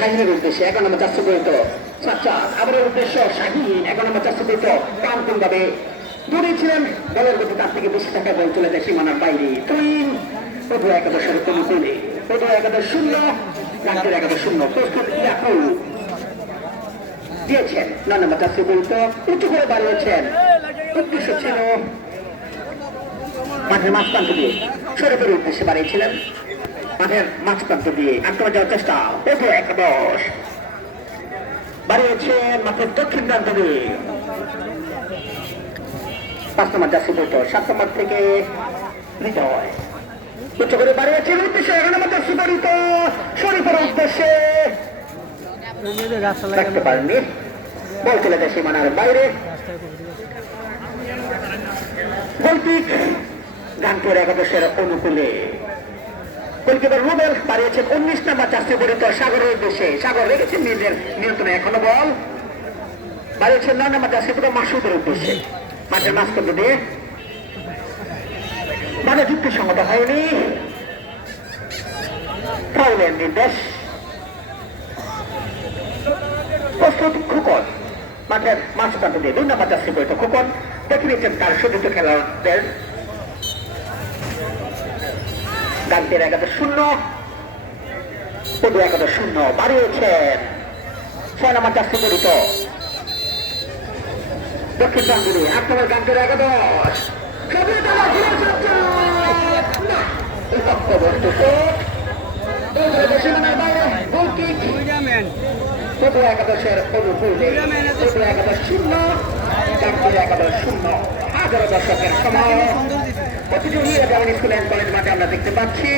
শাহিনের উদ্দেশ্যে 11 নম্বর চারশো পরিত সাচ্চাদ, আবারের উদ্দেশ্য শাহিন 11 নম্বর চারশো পরিত প্রান্তিক ভাবে দূরে ছিলেন, দলের গতি তার থেকে বেশি টাকা বল চলে যায় সীমানার বাইরে। তুইন প্রভু একাদশের অনুকূলে, প্রভু একাদশ 0, রাজ্যের একাদশ 0। প্রস্তুত ইয়াকু দিয়েছেন 9 নম্বর চারশো পরিত, উঁচু করে বাড়িয়েছেন। উদ্দেশ্য ছিল মাঠের মাঝ প্রান্ত দিয়ে শরীফের উদ্দেশ্যে বাড়িয়েছিলেন, মাঠের মাঝ প্রান্ত দিয়ে আক্রমণ যাওয়ার চেষ্টা। প্রভু একাদশ বাড়িয়েছেন মাঠের দক্ষিণ প্রান্ত দিয়ে। 5 নম্বর জার্সি পরিত 7 নম্বর থেকে হৃদয় উচ্চ করে বাড়িয়েছেন উদ্দেশ্যে 11 নম্বর জার্সি পরিত শরীফের উদ্দেশ্যে রাখতে পারেননি, বল চলে যায় সীমানার বাইরে। গোলকিক গানপুর একাদশের অনুকূলে। গোলকিপার রুবেল বাড়িয়েছেন 19 নম্বর জার্সি পরিত সাগরের উদ্দেশ্যে। সাগর রেখেছেন নিজের নিয়ন্ত্রণে, এখনো বল বাড়িয়েছেন 9 নম্বর জার্সি পরিত মাসুদের উদ্দেশ্যে। মাঠের মাঝখান দিয়ে মানে যুক্তিসঙ্গত হয়নি, ফাউলের নির্দেশ। প্রস্তুত খোকন মাঠের মাঝখান দিয়ে 2 নম্বর জার্সি পরিত খোকন দেখে নিচ্ছেন তার সতীর্থ খেলোয়াড়দের। গানটির একাদশ 0, প্রভু একাদশ 0 বাড়িয়েছেন 6 নম্বর জার্সি পরিত দক্ষিণ প্রান্তে আক্রমণ গানটির একাদশ। প্রভু একাদশের অনুকূলে, প্রভু একাদশ 0, গানটির একাদশ 0। 11 দর্শকের সময় প্রতিযোগী যেমন স্কুল অ্যান্ড কলেজ মাঠে আমরা দেখতে পাচ্ছি।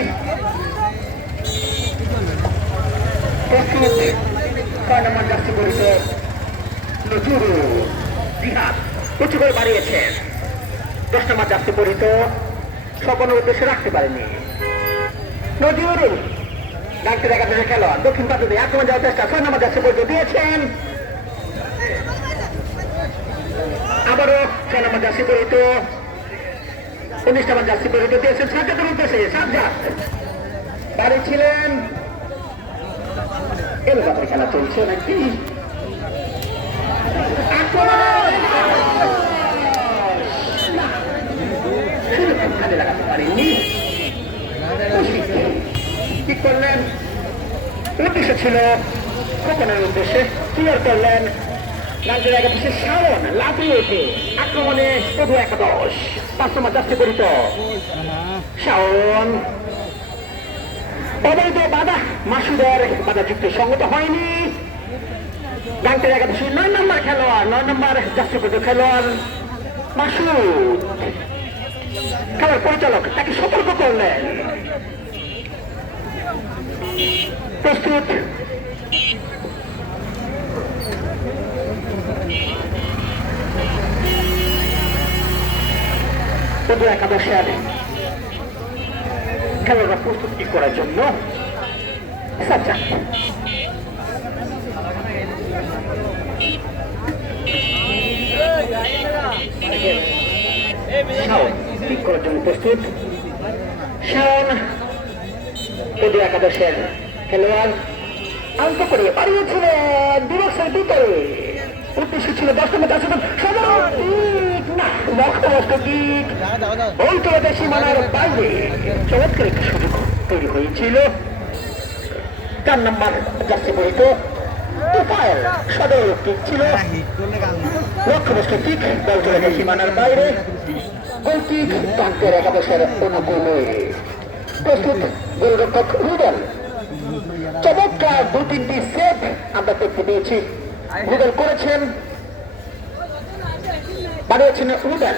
প্রস্তুত 6 নম্বর জার্সি পরিত নজরুল জিহাদ উঁচু করে বাড়িয়েছেন। 10 নম্বর জার্সি পরিত স্বপনের উদ্দেশ্যে রাখতে পারেনি নজরুল। গানটির একাদশের খেলোয়াড় দক্ষিণ প্রান্ত দিয়ে আক্রমণ যাওয়ার চেষ্টা। 6 নম্বর জার্সি পরিত দিয়েছেন, আবারও 6 নম্বর জার্সি পরিত 19 নম্বর জার্সি পরিত দিয়েছেন সাজ্জাদের উদ্দেশ্যে। সাজ্জাদ বাড়িয়েছিলেন, এলাকাতে খেলা চলছে নাকি কাজে লাগাতে পারেননি, কি করলেন? উদ্দেশ্য ছিল খোকনের উদ্দেশ্যে, ক্লিয়ার করলেন। গানটির একাদশে শাওন লাফিয়ে ওঠে আক্রমণে প্রভু একাদশ। 5 নম্বর জার্সি পরিত শাওন অবৈধ বাধা, মাসুদের বাধা যুক্তি সঙ্গত হয়নি। গানটির একাদশে 9 নম্বর খেলোয়াড়, 9 নম্বর জার্সি পরিত খেলোয়াড় মাসুদ, খেলার পরিচালক তাকে সতর্ক করলেন। প্রস্তুত প্রভু একাদশের খেলোয়াড়রা প্রস্তুতি করার জন্য সাজ্জাদ ঠিক করার জন্য প্রস্তুত। শাওন প্রভু একাদশের খেলোয়াড় অঙ্ক করে বাড়িয়েছিলেন ডিরেকশন ভিতরে। উদ্দেশ্য ছিল 10 নম্বর জার্সি সীমানার বাইরে। চমৎকার একটি সুযোগ তৈরি হয়েছিল। 4 নম্বর জার্সি পরিত তুফাইল সদর কিক ছিল, লক্ষ্যবস্তু কিক, বল চলে যায় সীমানার বাইরে। গোল কিক গানটির একাদশের অনুকূলে। প্রস্তুত গোলরক্ষক রুবেল। চমৎকার 2-3টি সেভ আমরা দেখতে পেয়েছি, রুবেল করেছেন, বাড়িয়েছেন রুবেল।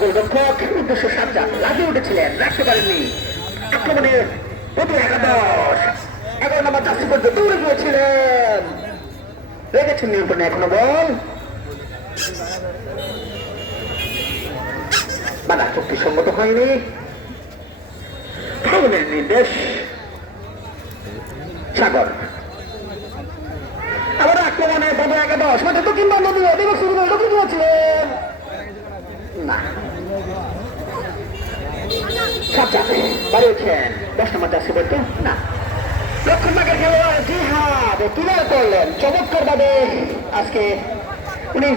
গোলরক্ষক উদ্দেশ্য সাজ্জাদ লাগিয়ে উঠেছিলেন, রাখতে পারেননি। আক্রমণে প্রভু একাদশ 11 নম্বর জার্সি পর্যন্ত দৌড়ে গিয়েছিলেন, রেখেছেন নিয়ন্ত্রণে, এখনো বল বাধা চুক্তিসঙ্গত হয়নি, ফাউলের নির্দেশ। সাগর আবার আক্রমণে প্রভু একাদশ মাঠে দক্ষিণ প্রান্ত দিয়ে ঢুকে গিয়েছিলেন, না সাজ্জাদ বাড়িয়েছেন 10 নম্বর জার্সি পরিত না লক্ষণবাগের খেলোয়াড় জিহাদ ক্লিয়ার করলেন চমৎকার ভাবে। আজকে উনি